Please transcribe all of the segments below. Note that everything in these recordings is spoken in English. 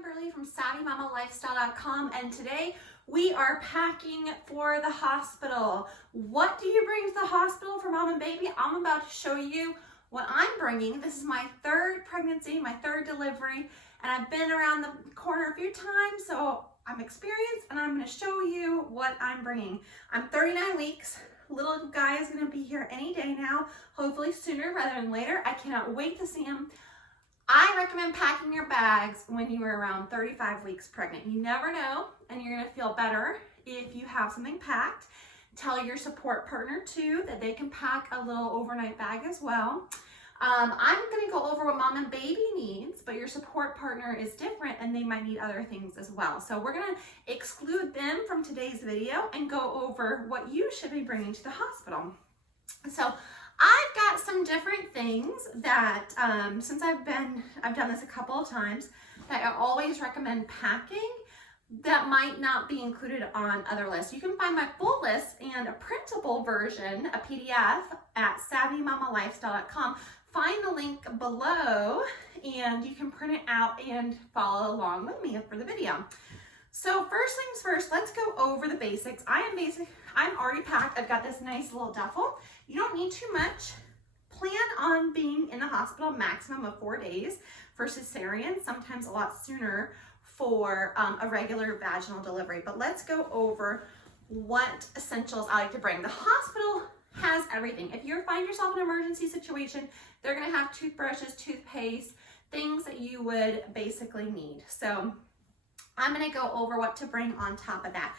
Kimberly from SavvyMamaLifestyle.com, and today we are packing for the hospital. What do you bring to the hospital for mom and baby? I'm about to show you what I'm bringing. This is my third pregnancy, my third delivery, and I've been around the corner a few times, so I'm experienced, and I'm going to show you what I'm bringing. I'm 39 weeks. Little guy is going to be here any day now, hopefully sooner rather than later. I cannot wait to see him. I recommend packing your bags when you are around 35 weeks pregnant. You never know, and you're going to feel better if you have something packed. Tell your support partner too that they can pack a little overnight bag as well. I'm going to go over what mom and baby needs, but your support partner is different and they might need other things as well. So we're going to exclude them from today's video and go over what you should be bringing to the hospital. So I've got some different things that, since I've done this a couple of times, that I always recommend packing that might not be included on other lists. You can find my full list and a printable version, a PDF, at SavvyMamaLifestyle.com. Find the link below and you can print it out and follow along with me for the video. So first things first, let's go over the basics. I'm already packed. I've got this nice little duffel. You don't need too much. Plan on being in the hospital maximum of 4 days for cesarean, sometimes a lot sooner for a regular vaginal delivery. But let's go over what essentials I like to bring. The hospital has everything. If you find yourself in an emergency situation, they're gonna have toothbrushes, toothpaste, things that you would basically need. So I'm gonna go over what to bring on top of that.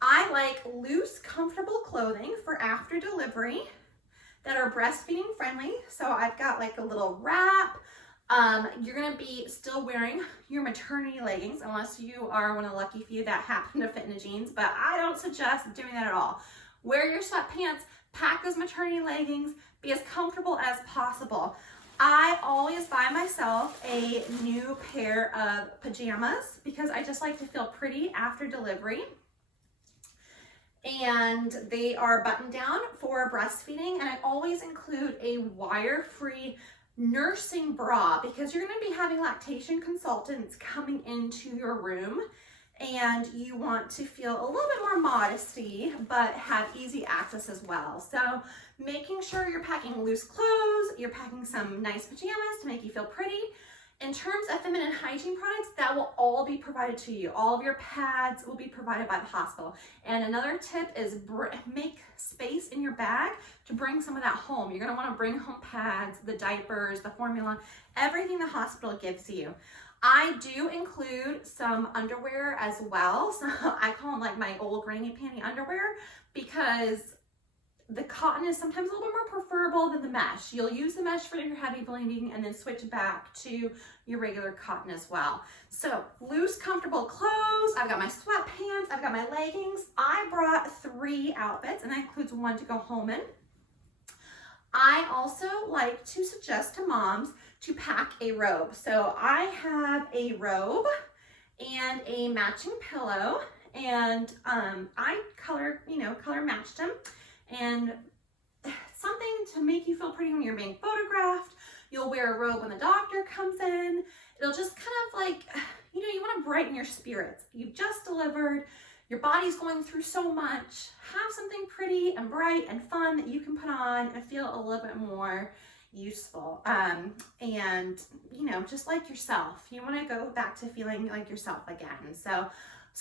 I like loose, comfortable clothing for after delivery that are breastfeeding friendly. So I've got like a little wrap. You're gonna be still wearing your maternity leggings unless you are one of the lucky few that happen to fit into jeans, but I don't suggest doing that at all. Wear your sweatpants, pack those maternity leggings, be as comfortable as possible. I always buy myself a new pair of pajamas because I just like to feel pretty after delivery. And they are buttoned down for breastfeeding, and I always include a wire-free nursing bra because you're going to be having lactation consultants coming into your room and you want to feel a little bit more modesty but have easy access as well. So making sure you're packing loose clothes, you're packing some nice pajamas to make you feel pretty. In terms of feminine hygiene products, that will all be provided to you. All of your pads will be provided by the hospital. And another tip is make space in your bag to bring some of that home. You're gonna wanna bring home pads, the diapers, the formula, everything the hospital gives you. I do include some underwear as well. So I call them like my old granny panty underwear because the cotton is sometimes a little bit more preferable than the mesh. You'll use the mesh for your heavy bleeding and then switch back to your regular cotton as well. So loose, comfortable clothes. I've got my sweatpants. I've got my leggings. I brought 3 outfits, and that includes one to go home in. I also like to suggest to moms to pack a robe. So I have a robe and a matching pillow, and I color matched them. And something to make you feel pretty when you're being photographed. You'll wear a robe when the doctor comes in. It'll just kind of like, you want to brighten your spirits. You've just delivered, your body's going through so much. Have something pretty and bright and fun that you can put on and feel a little bit more useful. And just like yourself. You want to go back to feeling like yourself again. So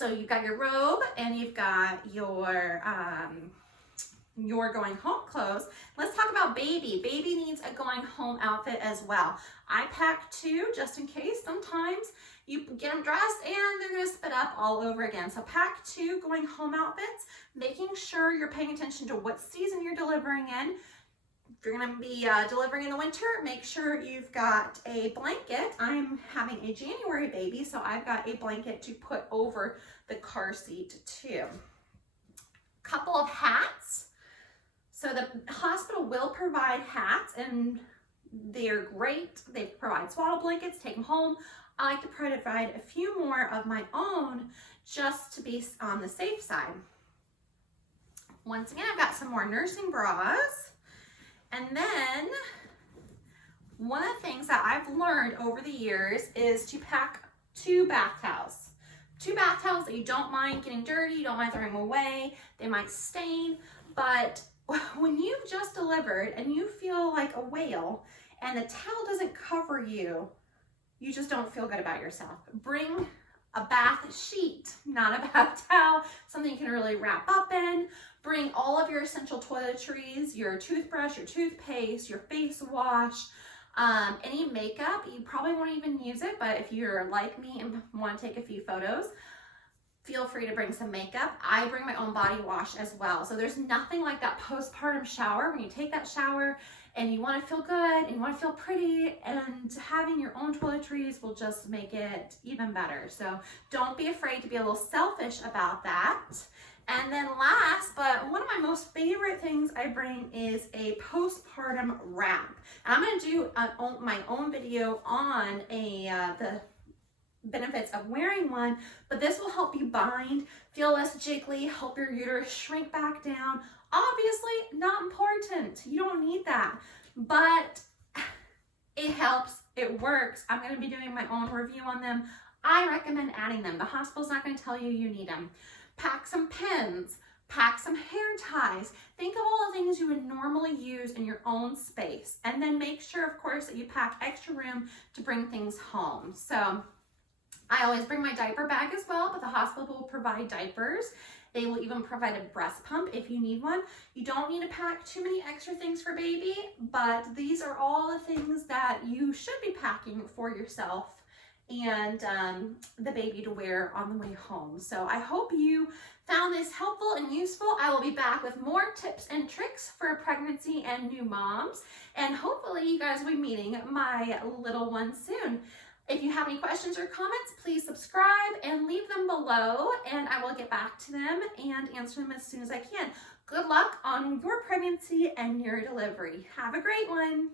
you've got your robe and you've got your going home clothes. Let's talk about baby. Baby needs a going home outfit as well. I pack 2 just in case. Sometimes you get them dressed and they're going to spit up all over again. So pack 2 going home outfits, making sure you're paying attention to what season you're delivering in. If you're going to be delivering in the winter, make sure you've got a blanket. I'm having a January baby, so I've got a blanket to put over the car seat too. Couple of hats. So the hospital will provide hats and they're great. They provide swaddle blankets, take them home. I like to provide a few more of my own just to be on the safe side. Once again, I've got some more nursing bras. And then one of the things that I've learned over the years is to pack 2 bath towels. 2 bath towels that you don't mind getting dirty, you don't mind throwing them away. They might stain, but when you've just delivered and you feel like a whale and the towel doesn't cover you, you just don't feel good about yourself. Bring a bath sheet, not a bath towel, something you can really wrap up in. Bring all of your essential toiletries, your toothbrush, your toothpaste, your face wash, any makeup. You probably won't even use it, but if you're like me and want to take a few photos, feel free to bring some makeup. I bring my own body wash as well. So there's nothing like that postpartum shower when you take that shower and you want to feel good and you want to feel pretty, and having your own toiletries will just make it even better. So don't be afraid to be a little selfish about that. And then last, but one of my most favorite things I bring is a postpartum wrap. And I'm going to do my own video on the benefits of wearing one, but this will help you bind, feel less jiggly, help your uterus shrink back down. Obviously not important, you don't need that, but it helps, it works. I'm going to be doing my own review on them. I recommend adding them. The hospital's not going to tell you you need them. Pack some pins, pack some hair ties. Think of all the things you would normally use in your own space, and then make sure, of course, that you pack extra room to bring things home. So I always bring my diaper bag as well, but the hospital will provide diapers. They will even provide a breast pump if you need one. You don't need to pack too many extra things for baby, but these are all the things that you should be packing for yourself and the baby to wear on the way home. So I hope you found this helpful and useful. I will be back with more tips and tricks for pregnancy and new moms, and hopefully you guys will be meeting my little one soon. If you have any questions or comments, please subscribe and leave them below, and I will get back to them and answer them as soon as I can. Good luck on your pregnancy and your delivery. Have a great one.